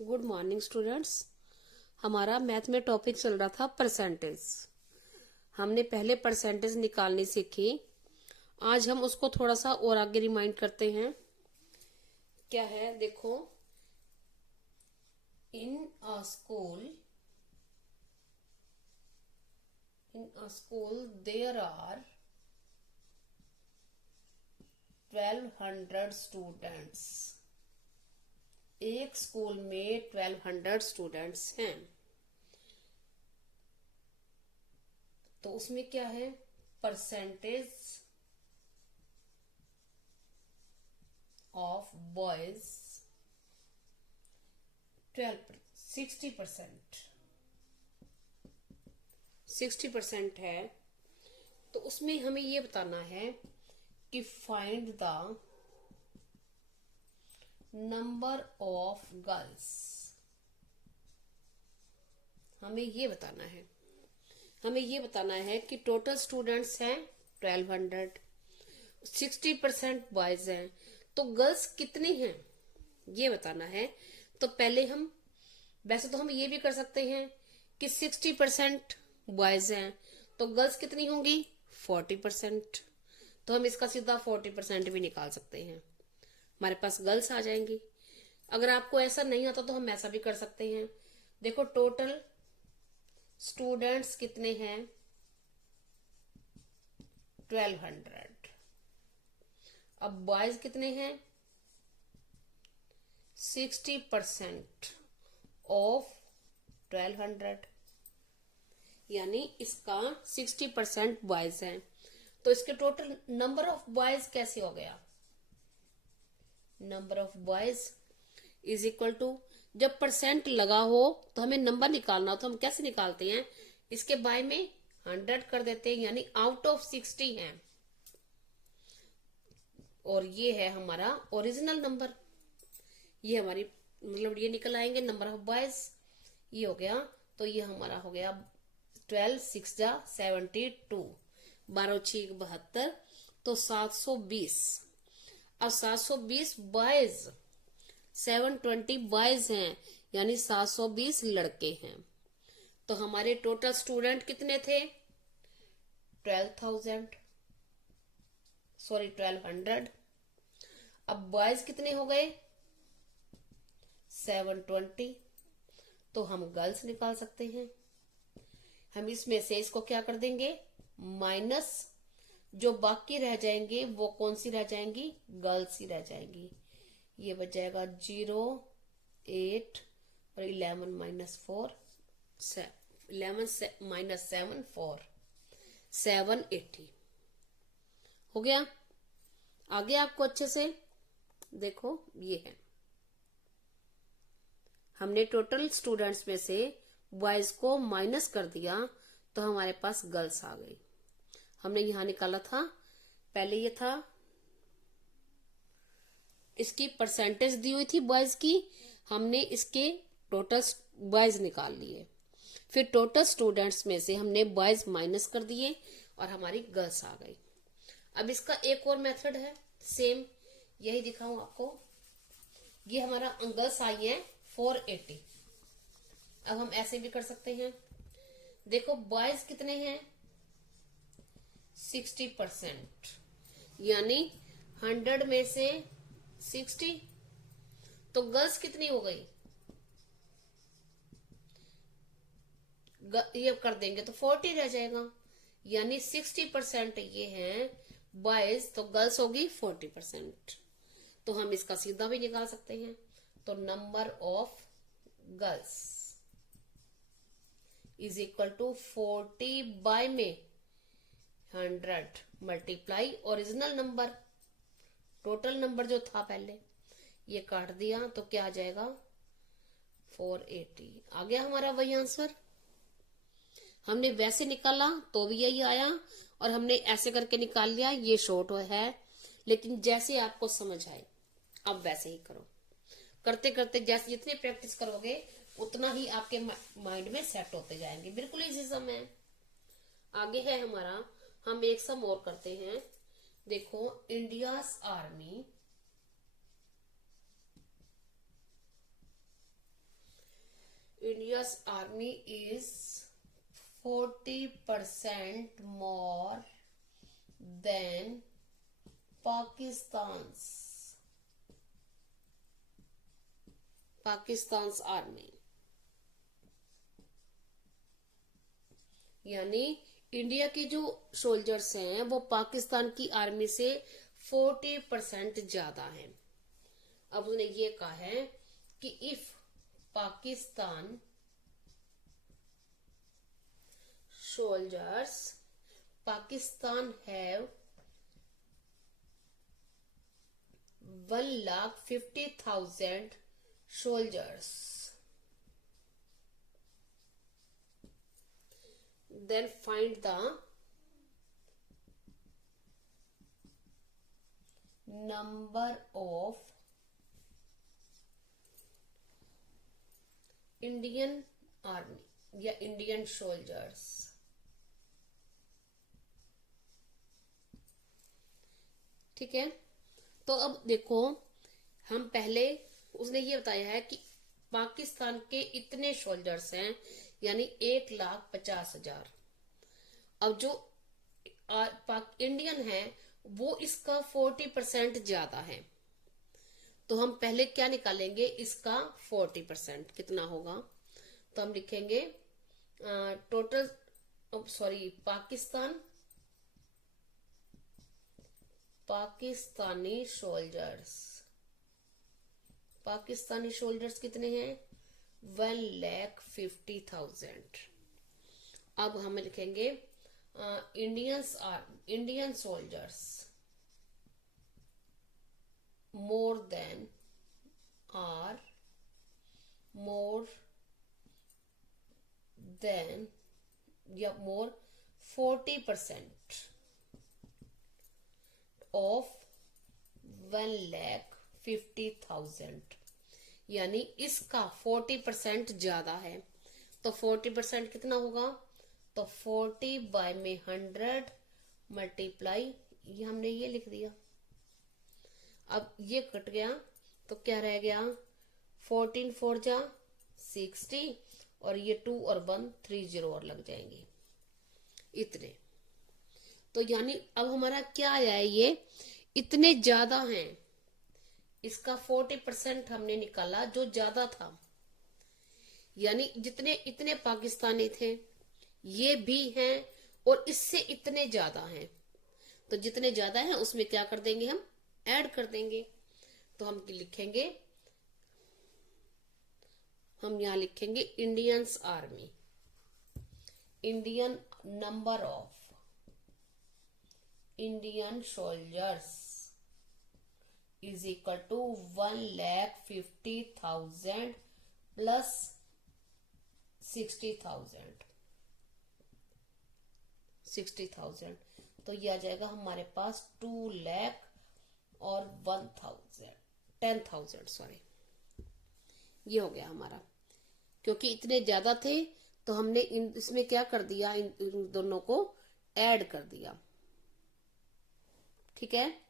Good morning students. हमारा math में topic चल रहा था परसेंटेज। हमने पहले परसेंटेज निकालनी सीखी। आज हम उसको थोड़ा सा और आगे रिमाइंड करते हैं। क्या है देखो, in a school there are 1200 students. एक स्कूल में 1200 स्टूडेंट्स हैं। तो उसमें क्या है, परसेंटेज ऑफ बॉयज 60%। 60% है। तो उसमें हमें ये बताना है कि find the number of girls. हमें ये बताना है कि टोटल स्टूडेंट्स हैं 1200, 60% बॉयज हैं, तो गर्ल्स कितनी हैं ये बताना है। तो पहले हम, वैसे तो हम ये भी कर सकते हैं कि 60% बॉयज हैं तो गर्ल्स कितनी होंगी 40%। तो हम इसका सीधा 40% भी निकाल सकते हैं, हमारे पास गर्ल्स आ जाएंगी। अगर आपको ऐसा नहीं आता तो हम ऐसा भी कर सकते हैं। देखो टोटल स्टूडेंट्स कितने हैं 1200। अब बॉयज कितने हैं 60% ऑफ 1200, यानी इसका 60% बॉयज हैं। तो इसके टोटल नंबर ऑफ बॉयज कैसे हो गया, number of boys is equal to, जब परसेंट लगा हो तो हमें नंबर निकालना हो तो हम कैसे निकालते हैं, इसके बाय में 100 कर देते हैं, यानी आउट ऑफ 60 हैं। और ये है हमारा ओरिजिनल नंबर। ये हमारी मतलब ये निकल आएंगे नंबर ऑफ बॉयज, ये हो गया। तो ये हमारा हो गया 12 6 जा 72, 12 6 72, तो 720। अब 720 बॉयज, 720 बॉयज हैं, यानी 720 लड़के हैं। तो हमारे टोटल स्टूडेंट कितने थे 1200। अब बॉयज कितने हो गए 720। तो हम गर्ल्स निकाल सकते हैं। हम इसमें से इसको क्या कर देंगे, माइनस, जो बाकी रह जाएंगे वो कौन सी रह जाएंगी, गर्ल्स ही रह जाएंगी। ये बच जाएगा 0 8 और 11 माइनस 4 11 माइनस 7 4 780 हो गया। आगे आपको अच्छे से देखो, ये है हमने टोटल स्टूडेंट्स में से बॉयज को माइनस कर दिया तो हमारे पास गर्ल्स आ गई। हमने यहां निकाला था, पहले ये था इसकी परसेंटेज दी हुई थी बॉयज की, हमने इसके टोटल बॉयज निकाल लिए। फिर टोटल स्टूडेंट्स में से हमने बॉयज माइनस कर दिए और हमारी गर्ल्स आ गई। अब इसका एक और मेथड है, सेम यही दिखाऊं आपको। ये हमारा गर्ल्स आई है 480। अब हम ऐसे भी कर सकते हैं। देखो बॉयज कितने हैं 60%, यानी 100 में से 60, तो गर्ल्स कितनी हो गई, ये कर देंगे तो 40 रह जाएगा, यानी 60% ये हैं बॉयज, तो गर्ल्स होगी 40%। तो हम इसका सीधा भी निकाल सकते हैं। तो number of girls is equal to 40 by में 100 multiply original number, total number जो था पहले, ये काट दिया तो क्या आ जाएगा 480। आ गया हमारा वही आंसर। हमने वैसे निकाला तो भी यही आया, और हमने ऐसे करके निकाल लिया, ये शॉर्ट है। लेकिन जैसे आपको समझ आए आप वैसे ही करो। करते करते जैसे जितनी प्रैक्टिस करोगे उतना ही आपके माइंड में सेट होते जाएंगे। बिल्कुल इजी सम है। आगे है हमारा, हम एक सम और करते हैं। देखो India's army army is 40% more than Pakistan's army. यानी इंडिया के जो सोल्जर्स हैं वो पाकिस्तान की आर्मी से 40% ज्यादा हैं। अब उसने ये कहा है कि if Pakistan soldiers, Pakistan have 1,50,000 soldiers, then find the number of Indian army या Indian soldiers। ठीक है, तो अब देखो हम पहले उसने ये बताया है कि पाकिस्तान के इतने सोल्जर्स हैं यानी 1,50,000। अब जो इंडियन है वो इसका 40% ज्यादा है, तो हम पहले क्या निकालेंगे, इसका 40% कितना होगा। तो हम लिखेंगे टोटल पाकिस्तानी सोल्जर्स कितने हैं, 1,50,000। अब हम लिखेंगे इंडियन सोल्जर्स मोर देन या मोर 40% ऑफ 1,50,000, यानी इसका 40% ज्यादा है। तो 40% कितना होगा, तो 40/100 मल्टीप्लाई, ये हमने ये लिख दिया। अब ये कट गया तो क्या रह गया, 14 4 जा 60 और ये 2 और 1 3 0 और लग जाएंगे इतने। तो यानी अब हमारा क्या आया है, ये इतने ज्यादा हैं, इसका 40% हमने निकाला जो ज्यादा था, यानी जितने इतने पाकिस्तानी थे ये भी हैं और इससे इतने ज्यादा हैं। तो जितने ज्यादा हैं उसमें क्या कर देंगे, हम ऐड कर देंगे। तो हम लिखेंगे, हम यहां लिखेंगे Indians army, Indian number of Indian soldiers is equal to 1,50,000 plus 60,000। तो ये आ जाएगा हमारे पास 2,00,000 और 10,000 सॉरी, ये हो गया हमारा। क्योंकि इतने ज्यादा थे तो हमने इसमें क्या कर दिया, इन दोनों को ऐड कर दिया। ठीक है,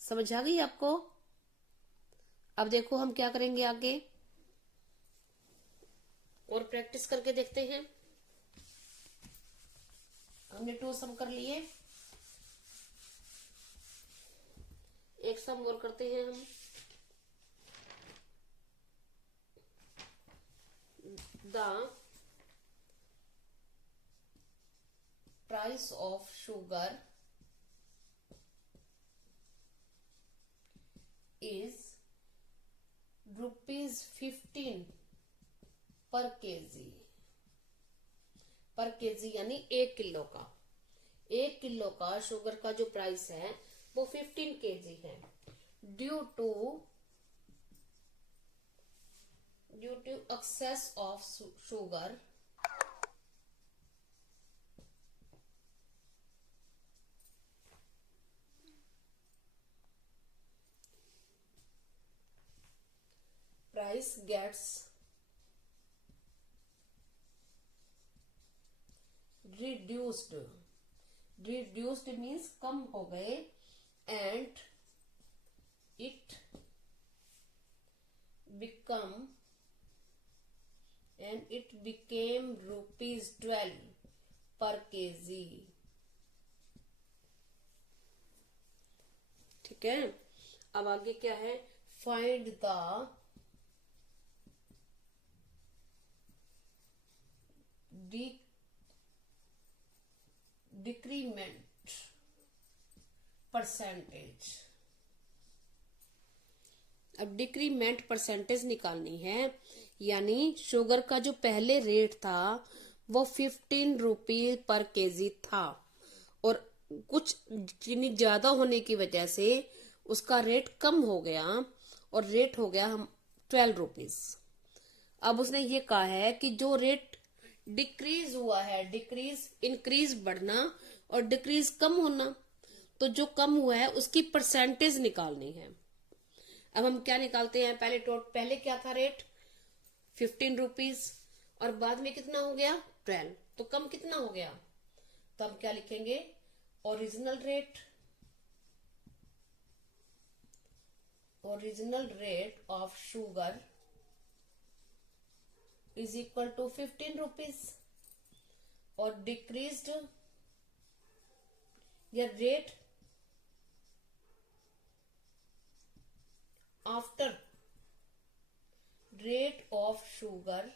समझ आ गई आपको। अब देखो हम क्या करेंगे आगे, और प्रैक्टिस करके देखते हैं। हमने 2 सम कर लिए, एक सम और करते हैं हम। The price of sugar is ₹15 पर केजी यानी 1 किलो का। 1 किलो का शुगर का जो प्राइस है वो 15 kg है। Due to excess of sugar price gets reduced means कम हो गए, and it become and it became ₹12 per kg। ठीक है, अब आगे क्या है, फाइंड द डिक्रीमेंट परसेंटेज। अब डिक्रीमेंट परसेंटेज निकालनी है, यानी शुगर का जो पहले रेट था वो ₹15 पर केजी था, और कुछ चीनी ज्यादा होने की वजह से उसका रेट कम हो गया और रेट हो गया हम ₹12। अब उसने ये कहा है कि जो रेट डिक्रीज हुआ है, डिक्रीज इंक्रीज बढ़ना और डिक्रीज कम होना, तो जो कम हुआ है उसकी परसेंटेज निकालनी है। अब हम क्या निकालते हैं, पहले क्या था रेट, ₹15 और बाद में कितना हो गया 12, तो कम कितना हो गया, तो हम क्या लिखेंगे, original rate of sugar is equal to ₹15 और डिक्रीज्ड या rate after rate of sugar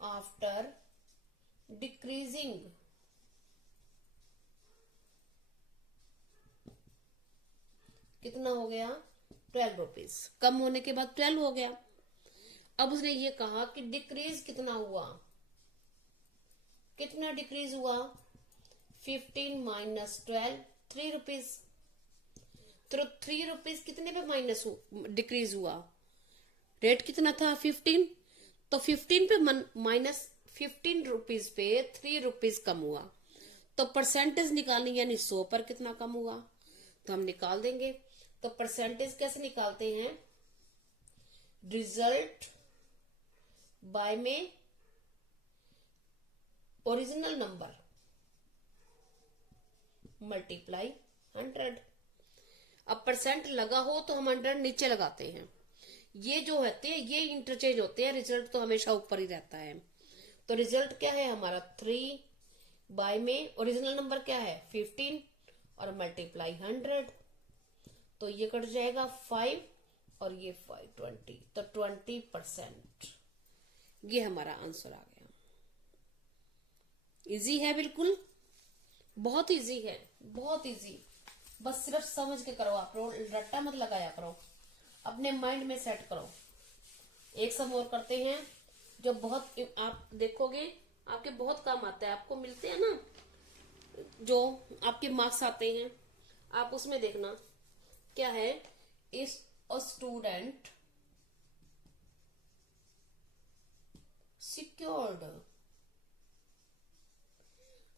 after decreasing कितना हो गया ₹12, कम होने के बाद 12 हो गया। अब उसने ये कहा कि डिक्रीज कितना हुआ, कितना डिक्रीज हुआ, 15 माइनस 12 ₹3। तो ₹3 कितने पे माइनस डिक्रीज हुआ, रेट कितना था 15, तो 15 पे माइनस ₹15 पे ₹3 कम हुआ, तो परसेंटेज निकालनी, यानी 100 पर कितना कम हुआ, तो हम निकाल देंगे। तो परसेंटेज कैसे निकालते हैं, रिजल्ट बाय में ओरिजिनल नंबर मल्टीप्लाई 100। अब परसेंट लगा हो तो हम 100 नीचे लगाते हैं, ये जो होते हैं ये इंटरचेंज होते हैं, रिजल्ट तो हमेशा ऊपर ही रहता है। तो रिजल्ट क्या है हमारा 3 बाय में ओरिजिनल नंबर क्या है 15 और मल्टीप्लाई 100, तो ये कट जाएगा 5 और ये 5 20, तो 20%। ये हमारा आंसर आ गया। इजी है, बिल्कुल बहुत इजी है, बहुत इजी, बस सिर्फ समझ के करो, आप रट्टा मत लगाया करो, अपने माइंड में सेट करो। एक सम और करते हैं जो बहुत आप देखोगे आपके बहुत काम आता है, आपको मिलते हैं ना जो आपके मार्क्स आते हैं, आप उसमें देखना क्या है, इस अ स्टूडेंट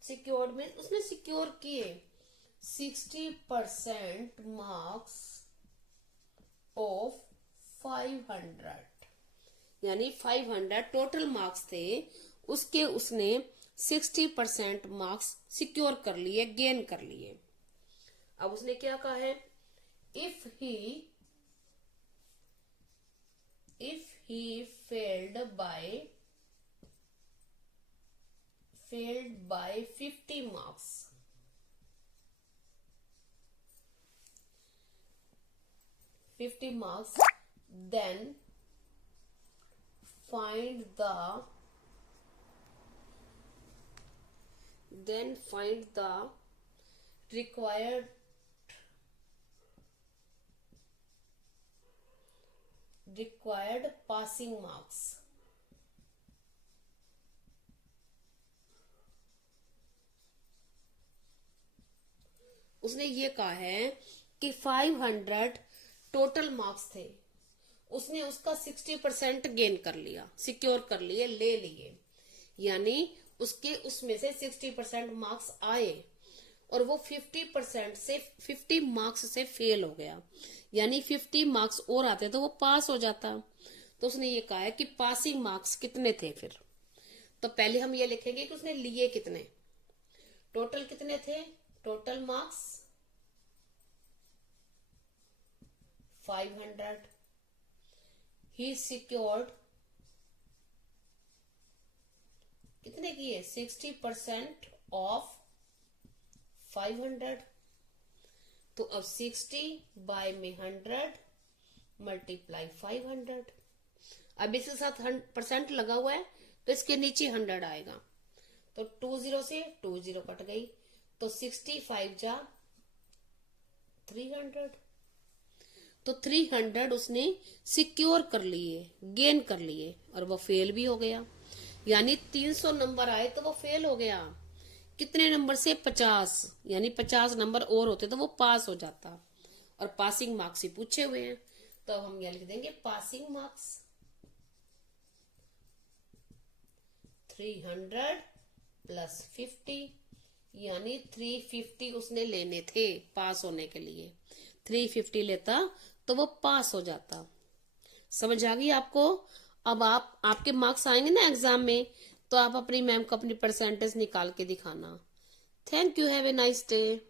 सिक्योर्ड में उसने सिक्योर किए 60% मार्क्स ऑफ 500, यानी 500 टोटल मार्क्स थे, उसके उसने 60% मार्क्स सिक्योर कर लिए, गेन कर लिए। अब उसने क्या कहा है, if he failed by 50 marks, then find the required passing marks। उसने ये कहा है कि 500 टोटल मार्क्स थे, उसने उसका 60% गेन कर लिया, सिक्योर कर लिए, ले लिए, यानी उसके उसमें से 60% मार्क्स आए और वो 50 मार्क्स से फेल हो गया, यानी 50 मार्क्स और आते तो वो पास हो जाता। तो उसने ये कहा है कि पासिंग मार्क्स कितने थे फिर, तो पहले हम ये लिखेंगे कि उसने लिए कितने, टोटल कितने थे, टोटल मार्क्स 500, he secured कितने की है? 60% ऑफ 500। तो अब 60 बाय में 100 मल्टीप्लाई 500। अब इसके साथ 100% लगा हुआ है तो इसके नीचे 100 आएगा। तो 20 से 20 कट गई, तो 65 जा 300। तो 300 उसने सिक्योर कर लिए, गेन कर लिए, और वो फेल भी हो गया। यानी 300 नंबर आए तो वो फेल हो गया। कितने नंबर से? 50। यानी 50 नंबर और होते तो वो पास हो जाता। और पासिंग मार्क्स ही पूछे हुए हैं, तो हम यह लिख देंगे पासिंग मार्क्स 300 प्लस 50, यानी 350 उसने लेने थे पास होने के लिए। 350 लेता तो वो पास हो जाता। समझ आ गई आपको? अब आपके मार्क्स आएंगे ना एग्जाम में, तो आप अपनी मैम को अपनी परसेंटेज निकाल के दिखाना। Thank you, have a nice day.